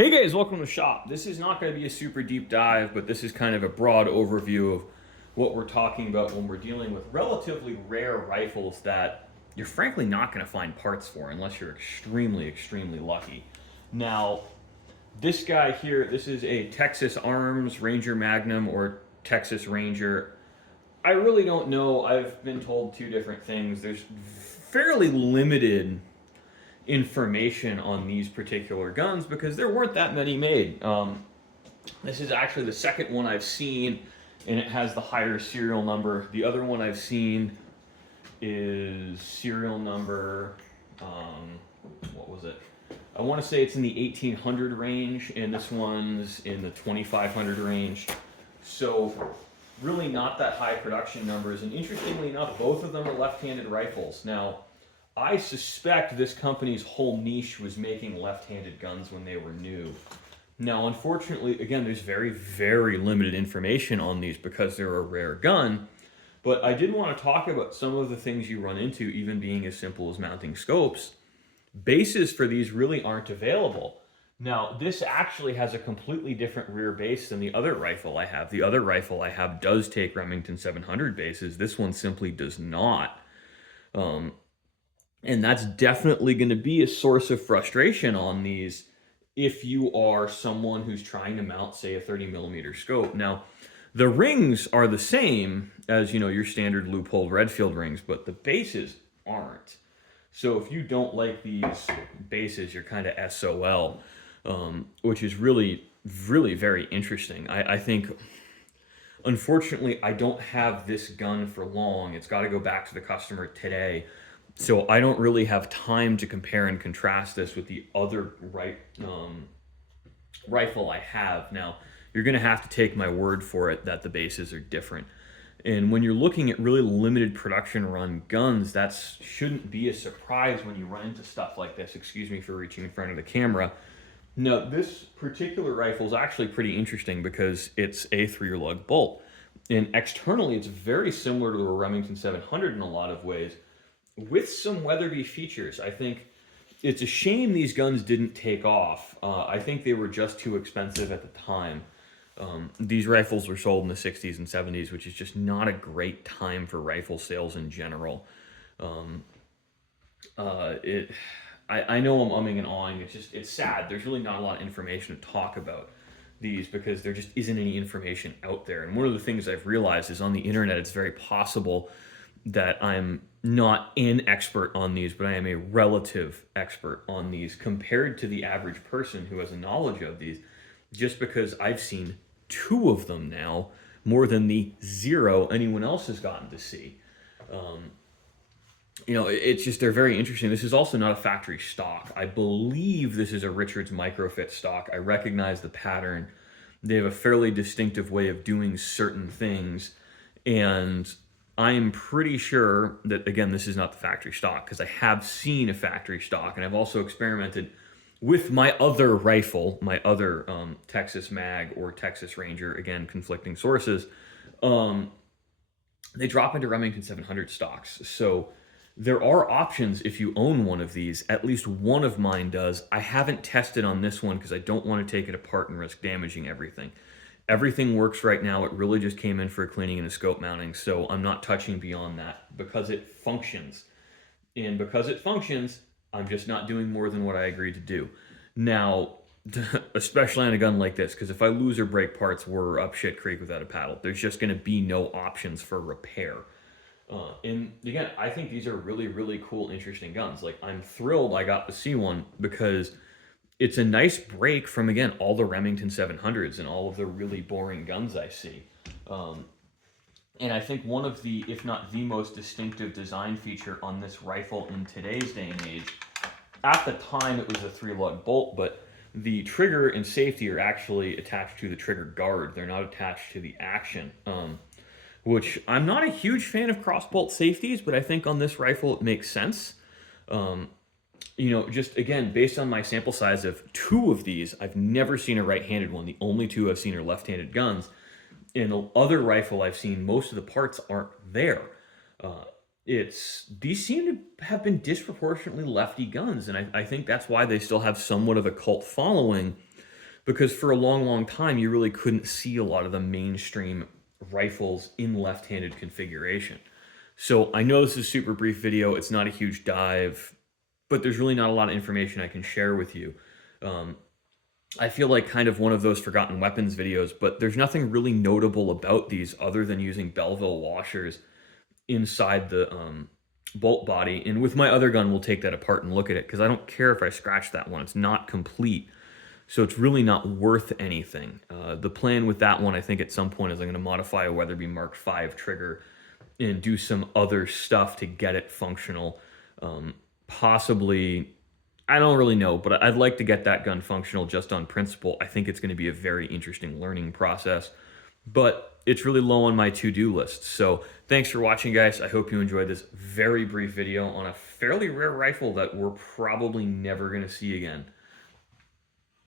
Hey guys, welcome to the shop. This is not going to be a super deep dive, but this is kind of a broad overview of what we're talking about when we're dealing with relatively rare rifles that you're frankly not going to find parts for unless you're extremely lucky. Now, this guy here, this is a Texas Arms Ranger Magnum or Texas Ranger. I really don't know. I've been told two different things. There's fairly limited information on these particular guns because there weren't that many made. This is actually the second one I've seen, and it has the higher serial number. The other one I've seen is serial number, what was it? I want to say it's in the 1800 range, and this one's in the 2500 range. So, really not that high production numbers. And interestingly enough, both of them are left-handed rifles. Now, I suspect this company's whole niche was making left-handed guns when they were new. Now, unfortunately, again, there's very limited information on these because they're a rare gun. But I did want to talk about some of the things you run into, even being as simple as mounting scopes. Bases for these really aren't available. Now, this actually has a completely different rear base than the other rifle I have. The other rifle I have does take Remington 700 bases. This one simply does not. And that's definitely going to be a source of frustration on these if you are someone who's trying to mount, say, a 30 millimeter scope. Now, the rings are the same as, your standard loophole Redfield rings, but the bases aren't. So if you don't like these bases, you're kind of SOL, which is really very interesting. I think, unfortunately, I don't have this gun for long. It's got to go back to the customer today. So I don't really have time to compare and contrast this with the other rifle I have. Now, you're going to have to take my word for it that the bases are different. And when you're looking at really limited production run guns, that shouldn't be a surprise when you run into stuff like this. Excuse me for reaching in front of the camera. No, this particular rifle is actually pretty interesting because it's a 3-lug bolt. And externally, it's very similar to a Remington 700 in a lot of ways, with some Weatherby features. I think it's a shame these guns didn't take off. I think they were just too expensive at the time. These rifles were sold in the 60s and 70s, which is just not a great time for rifle sales in general. I know I'm umming and awing. It's sad. There's really not a lot of information to talk about these because there just isn't any information out there. And one of the things I've realized is on the internet, it's very possible that I'm not an expert on these, but I am a relative expert on these compared to the average person who has a knowledge of these, just because I've seen 2 of them now, more than the 0 anyone else has gotten to see. It's just, they're very interesting. This is also not a factory stock. I believe this is a Richards Microfit stock. I recognize the pattern. They have a fairly distinctive way of doing certain things, and I'm pretty sure that, again, this is not the factory stock because I have seen a factory stock, and I've also experimented with my other rifle, my other Texas Mag or Texas Ranger, again, conflicting sources. They drop into Remington 700 stocks. So there are options if you own one of these. At least one of mine does. I haven't tested on this one because I don't want to take it apart and risk damaging everything. Everything works right now. It really just came in for a cleaning and a scope mounting, so I'm not touching beyond that because it functions. And because it functions, I'm just not doing more than what I agreed to do. Now, especially on a gun like this, because if I lose or break parts, we're up shit creek without a paddle. There's just going to be no options for repair. And again, I think these are really cool, interesting guns. Like, I'm thrilled I got to see one because it's a nice break from, again, all the Remington 700s and all of the really boring guns I see. And I think one of the, if not the most distinctive design feature on this rifle in today's day and age, at the time it was a 3-lug bolt, but the trigger and safety are actually attached to the trigger guard. They're not attached to the action, which I'm not a huge fan of cross-bolt safeties, but I think on this rifle it makes sense. Just again, based on my sample size of 2 of these, I've never seen a right-handed one. The only 2 I've seen are left-handed guns. In the other rifle I've seen, most of the parts aren't there. These seem to have been disproportionately lefty guns, and I think that's why they still have somewhat of a cult following, because for a long, long time, you really couldn't see a lot of the mainstream rifles in left-handed configuration. So I know this is a super brief video. It's not a huge dive, but there's really not a lot of information I can share with you. Um, I feel like kind of one of those forgotten weapons videos, but there's nothing really notable about these other than using Belleville washers inside the bolt body. And with my other gun, we'll take that apart and look at it because I don't care if I scratch that one. It's not complete. So it's really not worth anything. The plan with that one, I think at some point, is I'm going to modify a Weatherby Mark V trigger and do some other stuff to get it functional. Possibly, I don't really know, but I'd like to get that gun functional just on principle. I think it's going to be a very interesting learning process, but it's really low on my to-do list. So thanks for watching, guys. I hope you enjoyed this very brief video on a fairly rare rifle that we're probably never going to see again.